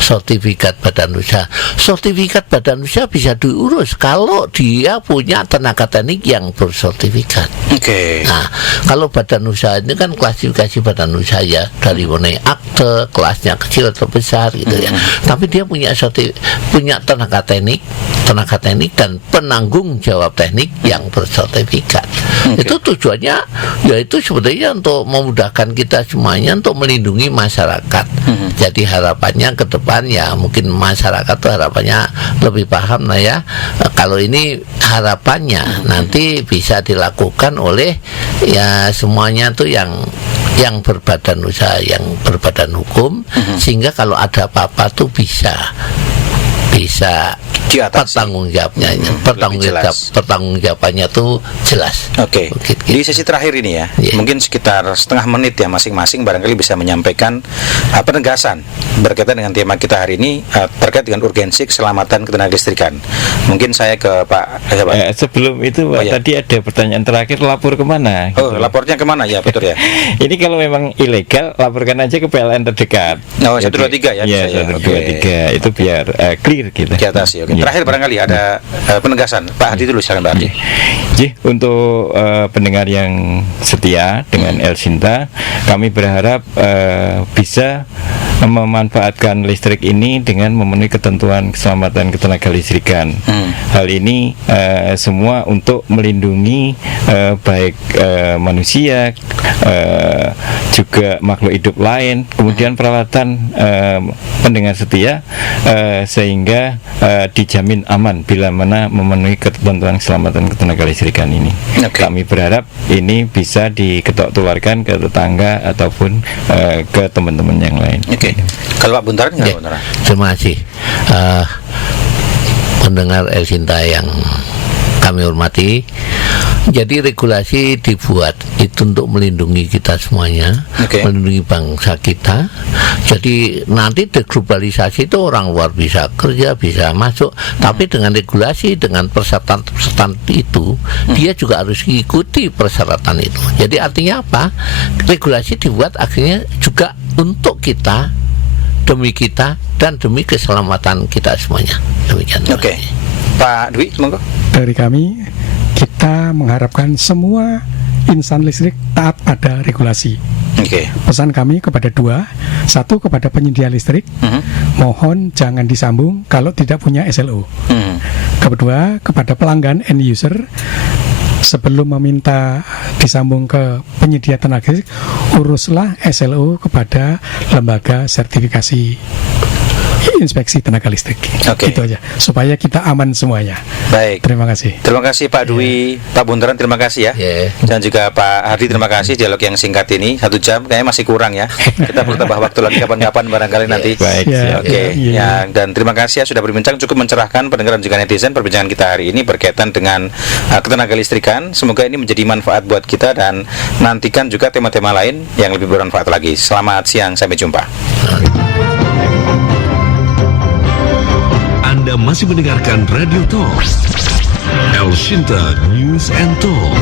Sertifikat badan usaha. Sertifikat badan usaha bisa diurus kalau dia punya tenaga teknik yang bersertifikat. Oke. Nah, kalau badan usaha ini kan klasifikasi badan usaha ya, dari mulai akte, kelasnya kecil atau besar gitu ya. Tapi dia punya punya tenaga teknik dan penanggung jawab teknik yang bersertifikat. Itu tujuannya yaitu sebetulnya untuk memudahkan kita semuanya untuk melindungi masyarakat. Jadi harapannya ke depan ya mungkin masyarakat tuh harapannya lebih paham lah ya. Kalau ini harapannya nanti bisa dilakukan oleh ya semuanya tuh yang berbadan usaha, yang berbadan hukum, sehingga kalau ada apa-apa tuh bisa pertanggungjawabannya tuh jelas. Oke. Di sesi terakhir ini ya, mungkin sekitar setengah menit ya masing-masing barangkali bisa menyampaikan penegasan berkaitan dengan tema kita hari ini terkait dengan urgensi keselamatan ketenagalistrikan. Mungkin saya ke Pak. Sebelum itu Pak, tadi ada pertanyaan terakhir, lapor kemana? Oh, lapornya kemana ya, betul ya? Ini kalau memang ilegal, laporkan aja ke PLN terdekat. Oh, 123 ya? Iya, 123 itu biar clear gitu. Di atas ya. Terakhir barangkali ada penegasan. Pak Hadi dulu, silakan Pak Hadi. Untuk pendengar yang setia dengan Elsinta, kami berharap bisa memanfaatkan listrik ini dengan memenuhi ketentuan keselamatan ketenagalistrikan. Hal ini semua untuk melindungi baik manusia, juga makhluk hidup lain, kemudian peralatan pendengar setia, sehingga dijamin aman bila mana memenuhi ketentuan keselamatan ketenagalistrikan ini. Kami berharap ini bisa diketok tularkan ke tetangga ataupun ke teman-teman yang lain. Kalau Pak Buntaran nggak, Buntaran? Terima kasih. Pendengar Elsinta yang kami hormati, jadi regulasi dibuat itu untuk melindungi kita semuanya, melindungi bangsa kita. Jadi nanti deglobalisasi itu orang luar bisa kerja, bisa masuk, tapi dengan regulasi, dengan persyaratan itu, dia juga harus mengikuti persyaratan itu. Jadi artinya apa? Regulasi dibuat akhirnya juga untuk kita, demi kita dan demi keselamatan kita semuanya. Demikian. Pak Dwi, monggo. Dari kami, kita mengharapkan semua insan listrik taat pada regulasi. Pesan kami kepada satu kepada penyedia listrik, mohon jangan disambung kalau tidak punya SLO. Kedua, kepada pelanggan end user, sebelum meminta disambung ke penyedia tenaga listrik, uruslah SLO kepada lembaga sertifikasi inspeksi tenaga listrik. Gitu aja, supaya kita aman semuanya. Baik. Terima kasih. Terima kasih Pak Dwi, Pak Buntaran, terima kasih ya. Dan juga Pak Hardi, terima kasih. Dialog yang singkat ini 1 jam kayaknya masih kurang ya. Kita perlu tambah waktu lagi kapan-kapan barangkali nanti. Baik. Dan terima kasih ya sudah berbincang, cukup mencerahkan pendengar dan juga netizen. Perbincangan kita hari ini berkaitan dengan ketenagalistrikan. Semoga ini menjadi manfaat buat kita dan nantikan juga tema-tema lain yang lebih bermanfaat lagi. Selamat siang, sampai jumpa. Anda masih mendengarkan Radio Talk Elsinta News and Talk.